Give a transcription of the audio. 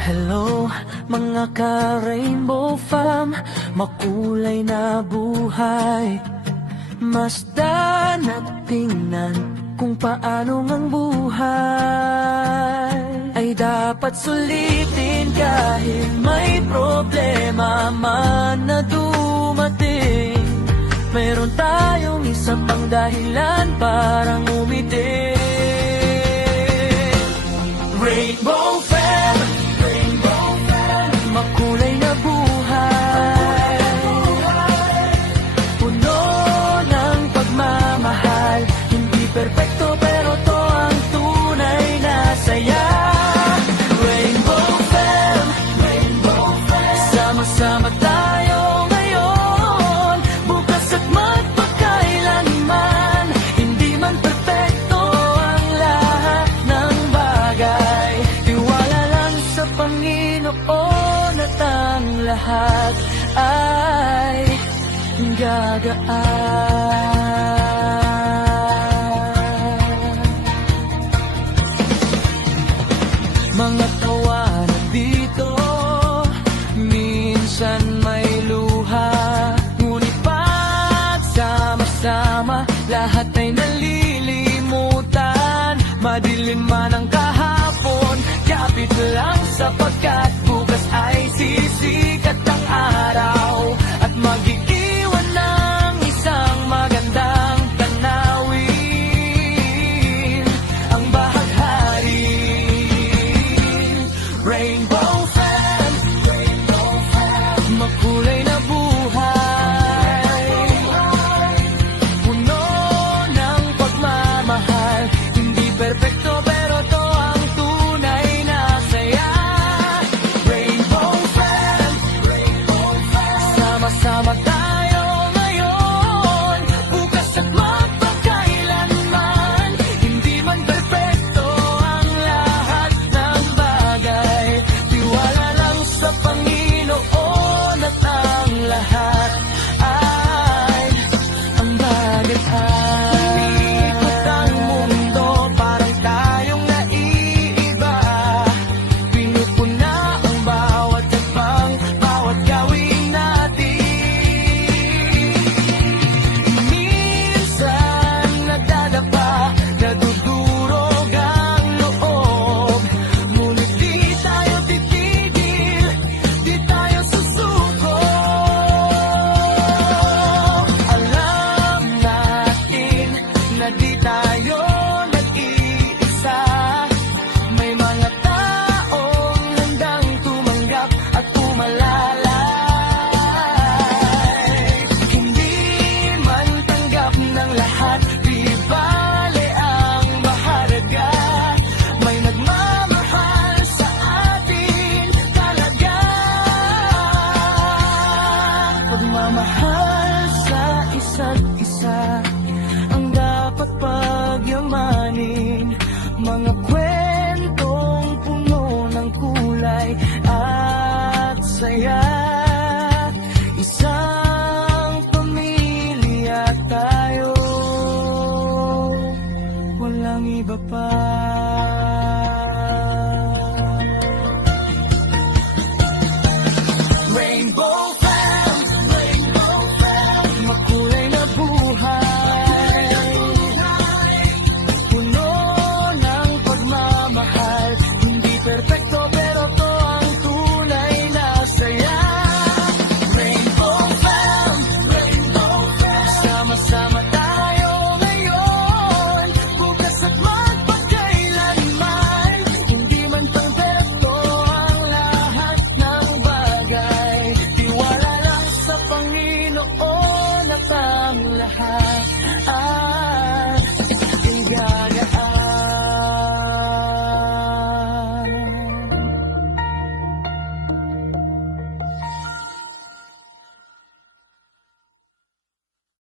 Hello, mga ka-rainbow fam, makulay na buhay. Masdan at tingnan kung paano ang buhay ay dapat sulitin kahit may problema man na dumating. Mayroon tayong isa pang dahilan para ngumiti. Rainbow Fam, makulay na buhay, puno ng pagmamahal. Hindi perpekto pero to ang tunay na saya. Rainbow Fam, sama-sama tayo ngayon, bukas at magpakailanman. Hindi man perpekto ang lahat ng bagay, tiwala lang sa Panginoon at ang lahat ay gagaan. Mga tawanan dito, minsan may luha, ngunit pag sama-sama, lahat ay nalilimutan. Madilim man ang kahapon, kapit lang sapagkat bukas ay sisikat ang araw at mag-iiwan ng isang magandang tanawin ang bahaghari. Rainbow Fam, makulay na buhay, puno ng pagmamahal. Hindi perpekto pero to ang tunay na saya. Rainbow Fam, sama-sama tayo ngayon, bukas at magpakailanman. Hindi man perpekto ang lahat ng bagay, tiwala lang sa Panginoon at ang lahat ay ang bagay. Umikot ang mundo, parang tayong naiiba. Pinupuna ang bawat hakbang, bawat gawin natin. Minsan nagdadapa, nadudurog ang loob, ngunit di tayo titigil, di tayo susuko. Alam natin na di tayo nag-iisa, may mga taong handang tumanggap at umalalay. Hindi man tanggap ng lahat, di bale ang mahalaga, may nagmamahal sa atin talaga. Pagmamahal sa isa't isa ang dapat pagyamanin. Mga kwentong puno ng kulay at saya.